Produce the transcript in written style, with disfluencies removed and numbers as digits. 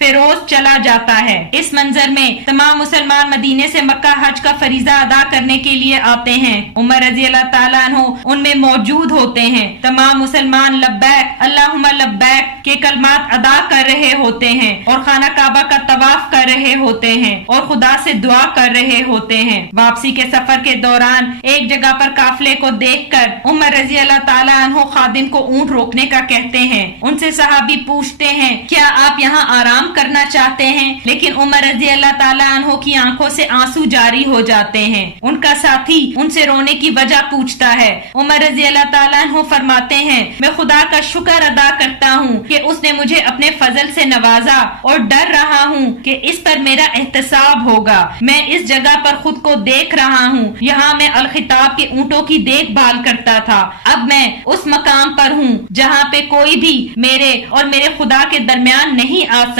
فیروز چلا جاتا ہے۔ اس منظر میں تمام مسلمان مدینے سے مکہ حج کا فریضہ ادا کرنے کے لیے آتے ہیں۔ عمر رضی اللہ تعالیٰ عنہ ان میں موجود ہوتے ہیں۔ تمام مسلمان لبیک اللہم لبیک کے کلمات ادا کر رہے ہوتے ہیں اور خانہ کعبہ کا طواف کر رہے ہوتے ہیں اور خدا سے دعا کر رہے ہوتے ہیں۔ واپسی کے سفر کے دوران ایک جگہ پر قافلے کو دیکھ کر عمر رضی اللہ تعالیٰ عنہ خادم کو اونٹ روکنے کا کہتے ہیں۔ ان سے صحابی پوچھتے ہیں کیا آپ یہاں آرام کرنا چاہتے ہیں؟ لیکن عمر رضی اللہ تعالیٰ عنہ کی آنکھوں سے آنسو جاری ہو جاتے ہیں۔ ان کا ساتھی ان سے رونے کی وجہ پوچھتا ہے۔ عمر رضی اللہ تعالیٰ عنہ فرماتے ہیں میں خدا کا شکر ادا کرتا ہوں کہ اس نے مجھے اپنے فضل سے نوازا اور ڈر رہا ہوں کہ اس پر میرا احتساب ہوگا۔ میں اس جگہ پر خود کو دیکھ رہا ہوں، یہاں میں الخطاب کے اونٹوں کی دیکھ بھال کرتا تھا، اب میں اس مقام پر ہوں جہاں پہ کوئی بھی میرے اور میرے خدا کے درمیان نہیں آ سکتا۔